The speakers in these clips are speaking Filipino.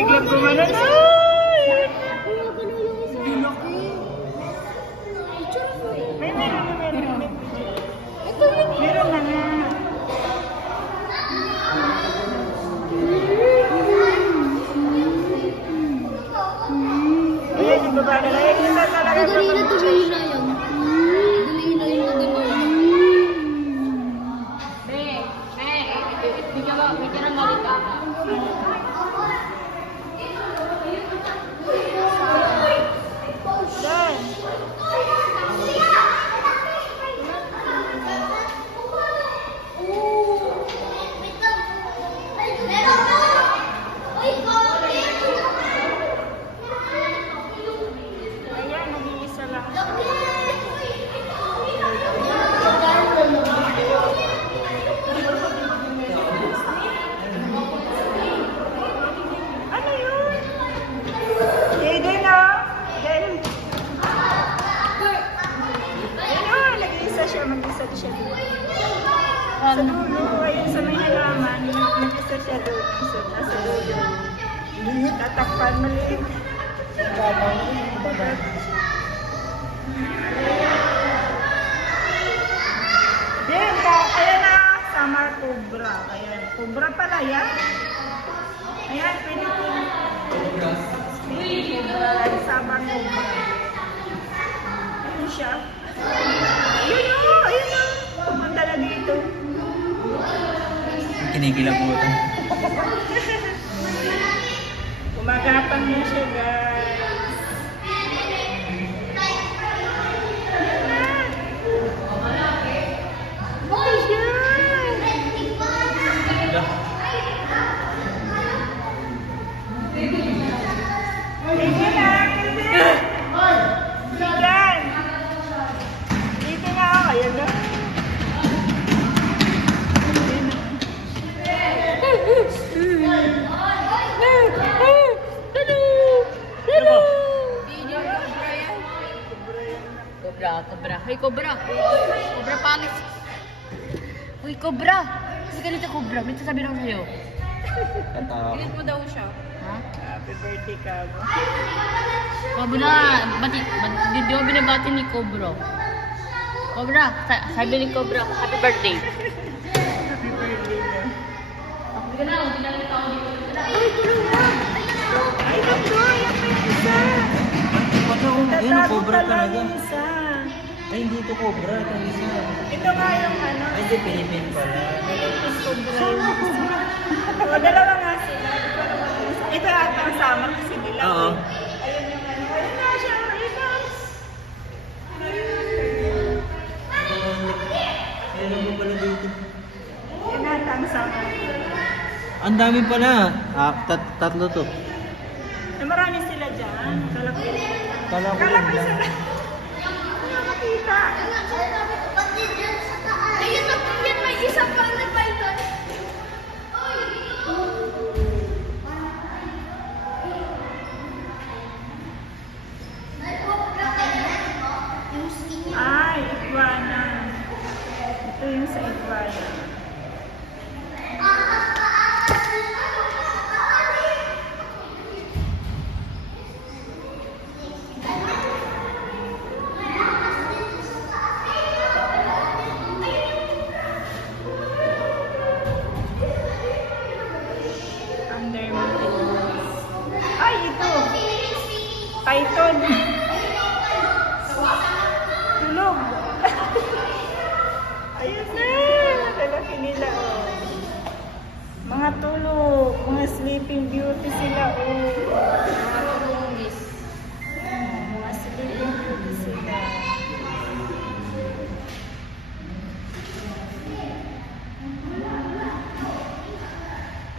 biglang gumanon. Meron. Ito yun. Meron na nga. Ayan yung babae na yan. Isa talaga. Tumihina yan. Tumihina yung nagano. Bigyan ng malita. Mag-isa siya doon. Sa dulo, ayun sa may halaman, mag-isa siya doon. Nasa dulo. Tatakpan maliit. Then, ayan na, summer cobra. Ayan, cobra pala yan. Ayan, pwede po. Cobra, summer cobra. Ayun siya. Ayun o. Pumunta na dito. Kinikilabutan. Umagapang na siya, guys. Okay siya. Sige na, kasi. Sigan. Dito na ako. Ayan na. Cobra. Hey, Cobra. Cobra pangit. Uy, Cobra. Kasi ganito, Cobra. May sasabihin ako sa'yo. Ganit mo daw siya. Ha? Happy birthday ka mo. Cobra. Di ba binabati ni Cobra? Cobra. Sabi ni Cobra, happy birthday. Happy birthday na. Hindi ka na. Hindi na kita ako dito. Ay, tulungan. Ay, nandun. Ayan pa yung isa. Ayun, cobra talaga. Yung isa. Ay, hindi ito cobra. Ito yung isa. Ito nga yung ano. Ay, hindi Pilipin pala. Philippine cobra yung isa. O, dalawa nga sila. Ito ata ang sama kasi nila. Oo. Ayun yung ano. Ayun na siya. Ayun na. Ayun mo pala dito. Ayun na ata ang sama. Ang dami pala. Tatlo to. Marami sila dyan. Kalaki. Kala ko Kalaki lang. sila. Nakakita. Ayun, yan may isang pa na python. Ay, iguana. Ito yung sa iguana. Ay, ito. Python. Tulog. Ayun na. Nakalaki nila, oh. Mga tulog. Mga sleeping beauty sila, oh. Mga tulungis. Mga sleeping beauty sila.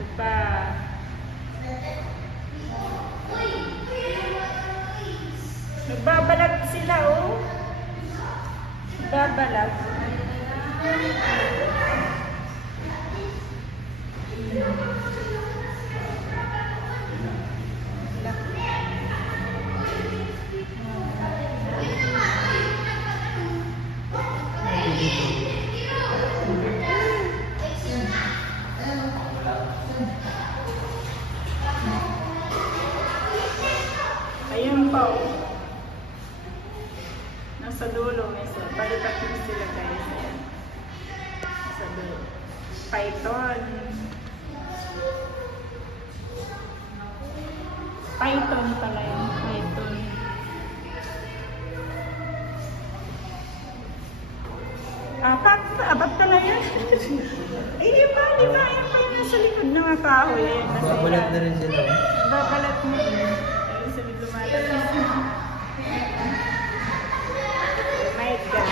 Diba? Nagbabalag sila, oh. Nagbabalag. Wow. Nasa dulo may isa. Balikat mo sila guys. Ayan. Nasa dulo. Python. Python pala yun. Python. Apat talaga yun. Ay, di ba? Ayun pa yung nasa likod ng mga kahoy. Ayun, nasa Babalat na rin sila. babalat mo yun. Ayun, sa lumalabas. Oh my God.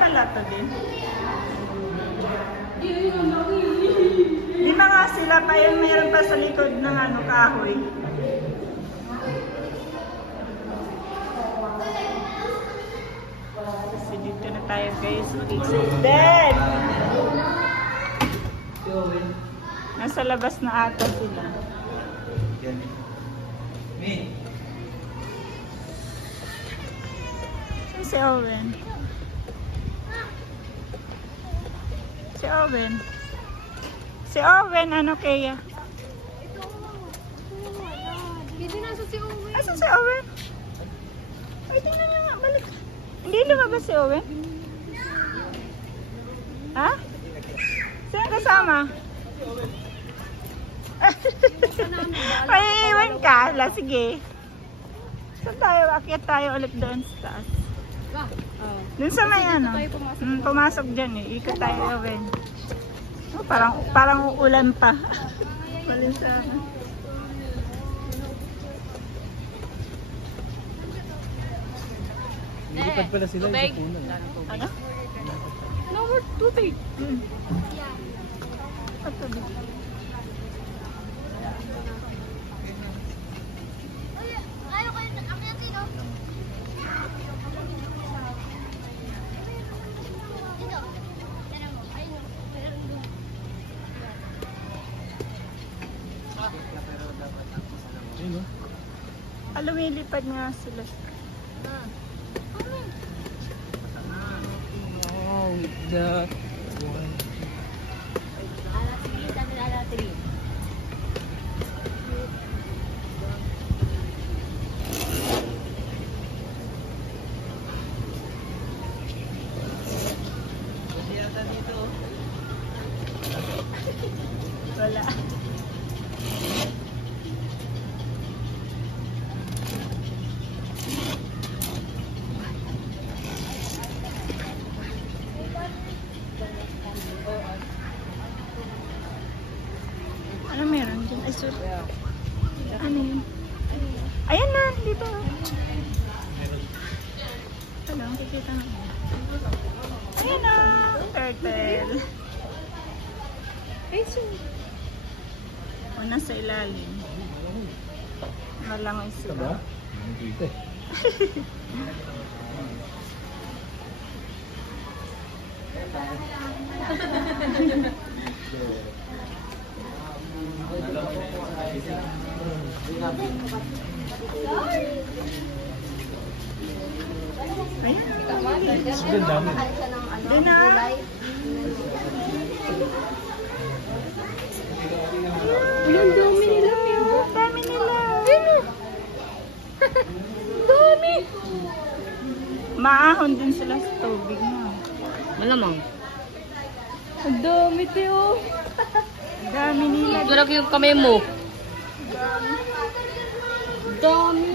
Talata din. Lima nga sila pa yung meron pa sa likod ng ano, kahoy. Kasi dito na tayo guys, mag-exit. Dad! Nasa labas na ata sila. Yan. Me. Si Owen. Si Owen. Si Owen, ano kaya? Hindi nasa si Owen. Asan si Owen? Ay, tingnan niyo nga, balik. Hindi lumabas si Owen? Ha? Saan kasama? Ay, iwan ka. Hala, sige. Saan tayo? Akyat tayo ulit doon sa taas. Dun sa may ano. Pumasok dyan eh. Ikot tayo, Owen. Oh, parang ulan pa. Ulan sa akin. Nilipad pala sila yung Tubig. puno. Ano? No more tubig. Ito din. Ayun, no? Lumilipad nga sila. Wow, that one. Wala. Ano meron dyan? Ay, sorry. Ano yun? Ayan na, dito. Ano, kikita na. Ayan na, turtle. Ay, so. O, nasa ilalim. Malangoy Ito sila. ba? Dito eh. Ayan. Ang dami. Doon na. Ang dami nila. Ang dami nila. Dami. Maahon din sila sa tubig na. Malamang. Ang dami, Teo. Ang dami nila. Tulak yung kamay mo. Dami.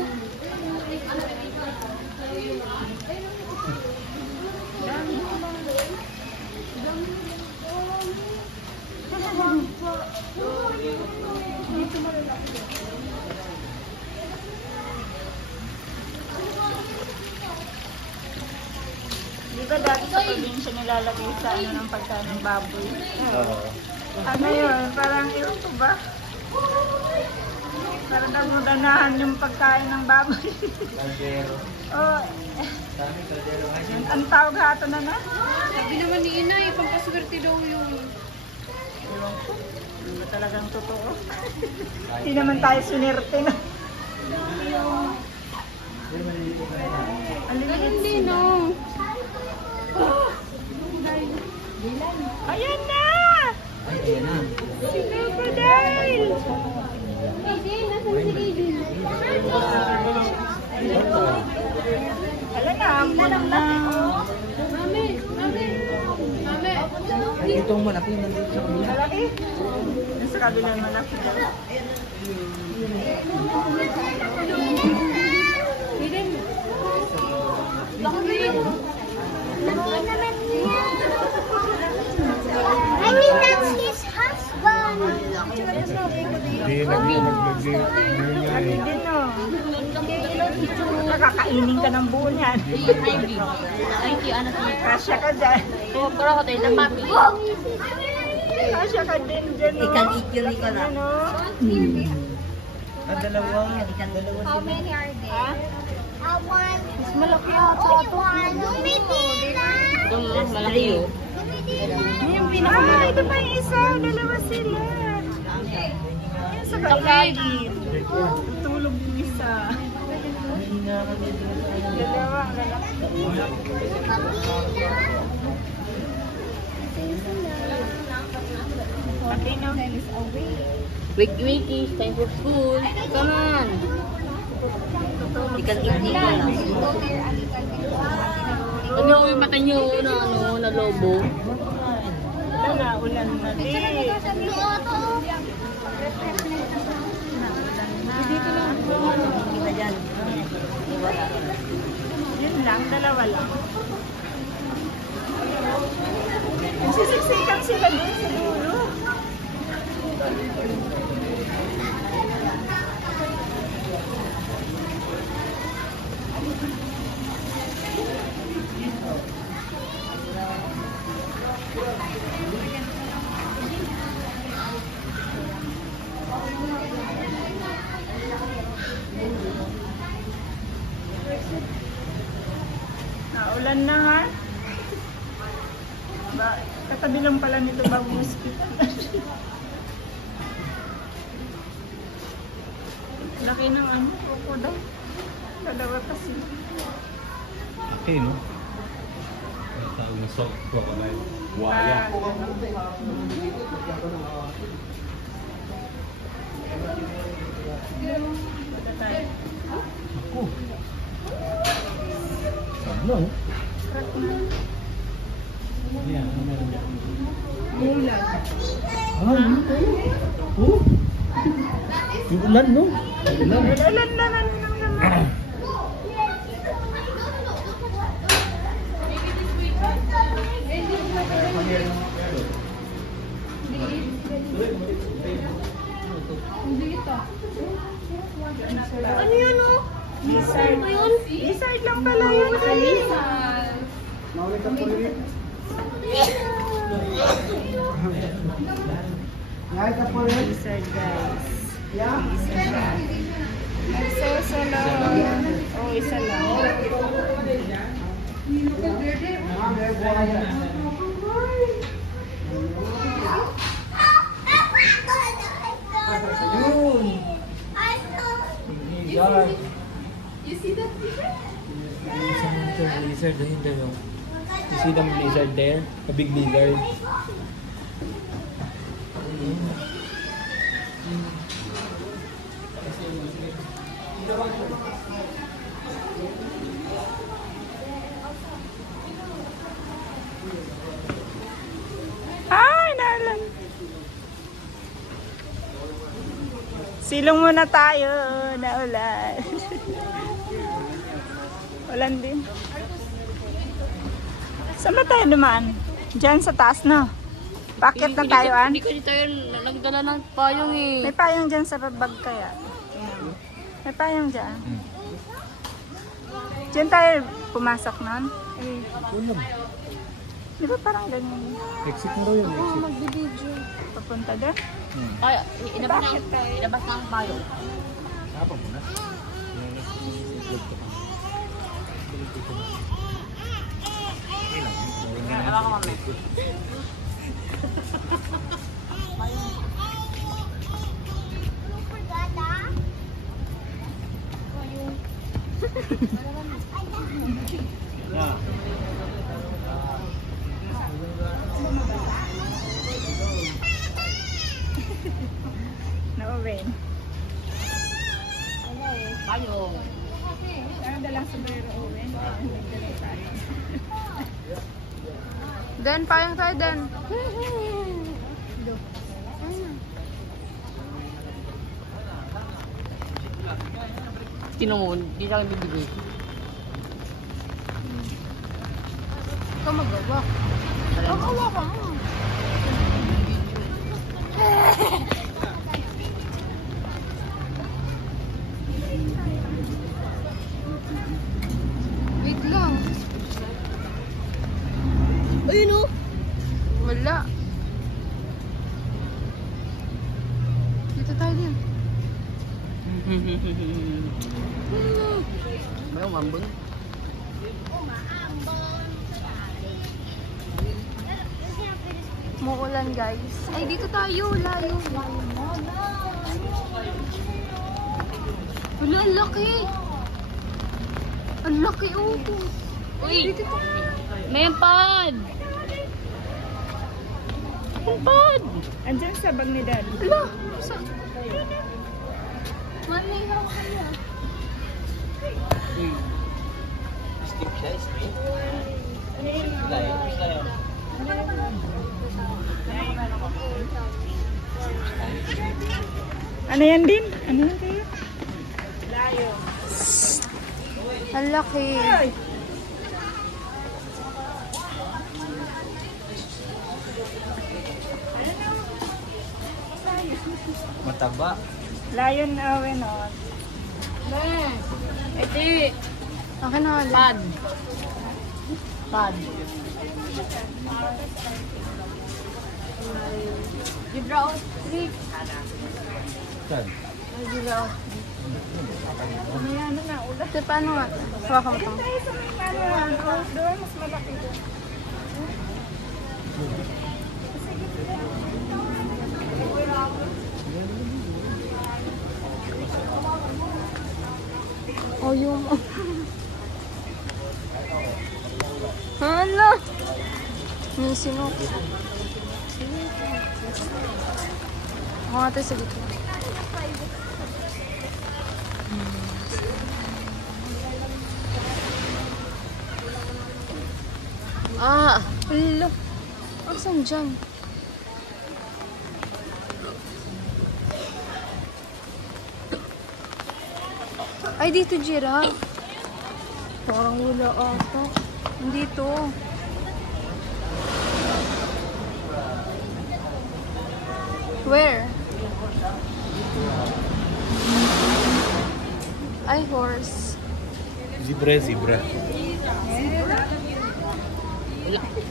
Di ba dati sa probinsya nilalagay sa ano ng pagkain ng baboy? Oo. Ano yun? Parang iwan ko ba? Parang namudanahan yung pagkain ng baboy. Kaldero. Oh, Dami kaldero. ang tawag hato na na? Sabi naman ni Inay, pampaswerte daw yun. Hindi ba talagang totoo? Hindi naman tayo sunerte na. Hindi, no. Ayan na! Ay, ayan na. Si Crocodile! Alam na, ambon na. Ay, itong malaki nandito sa kabila. Malaki? Nasa kabilang malaki. I think that's his husband. Laki din o. Nakakainin ka ng buo niyan. Thank you, ano sa'yo? Kasya ka dyan. Pero ako tayo ng papi. Kasya ka din dyan o. Ano? Dalawa. How many are there? One. Mas malaki yata ito. Lumiti na. Malaki yun. Ano yung pinaka? Ito pa yung isa. Dalawa sila. Ayan sa kailalim. Tulog yung isa. Dalawa ang lalaki. Okay, no? Wiki, time for school. Come on. Ikan lang. Ano yung mata nyo na lobo? Ito na, ulan na din. Yun lang, dalawa lang. Nagsisiksikan sila din sa dulo. Naulan na nga. Katabi lang pala nito bago mosquito. Laki ng ano, crocodile. Dalawa kasi. Okay, no? Ang tawag na soft crocodile. Waya. Ako. Sablo. Yan, ano meron dyan? Ulan. Oh? Yung ulan, no? Ulan. Ulan naman naman. Ano yun, oh? Lizard. Lizard lang pala yun. Lizard, guys. Isa siya. Nagsosolo. Oh, isa lang. Lizard, ayun dalawa. You see the lizard there? A big lizard. Ay, nalan. Silong muna tayo. Naulan. Ulan din. Saan ba tayo dumaan? Diyan sa taas, no? Bakit na tayo, An? Hindi kasi tayo nagdala ng payong eh. May payong dyan sa bag kaya. May payong dyan. Diyan tayo pumasok nun. Ulam. Di ba parang ganyan? Exit mo daw yun, exit. Magbibidyo. Papunta doon? Ay, ilabas na ang payong. Sapa mo na. Alam ko mamaya. Na-oven. Tayo. Ang dalang sombrero oven. Den, payang tayo, Den. Tinungon, di sa akin bibigay. Ikaw magawa. Ang awa ka mo. Wait lang. Ayun o! Wala. Dito tayo din. May umambon. Muulan, guys. Ay, dito tayo. Layo. Wala, ang laki. Ang laki, oh. Uy! May pad! May pad! Andiyan sa bag ni Daddy. Wala. Mami, hawak ka niya. Stick siya, straight. Ano yan din? Ano yan kayo? Layo. Ang laki. Mataba. Lion oven o. Ito! Akin na ulit. Pad! Pad! Libra o! Saan? Libra o! Ano na, ulan. Ito, paano nga? Hawakan mo ito. Tayo sa may ano, doon, mas malaki doon. Oh, yung... Hala! May sinok. Ako nga tayo sa gitna. Ah! Hala! Asan dyan? Ay, dito giraffe. Parang wala ata. Nandito. Where? Ay, horse. Zebra, zebra.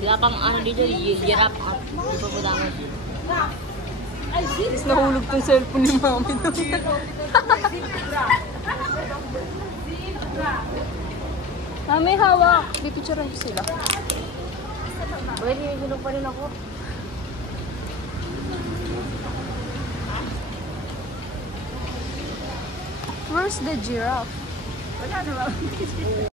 Wala pang ano dito, giraffe up. Di pa po dapat. Tapos nahulog tong cellphone ni mami. Mami, hawak. Pipicturean ko sila. Well, hinihulog pa rin ako. Where's the giraffe? Wala na ba?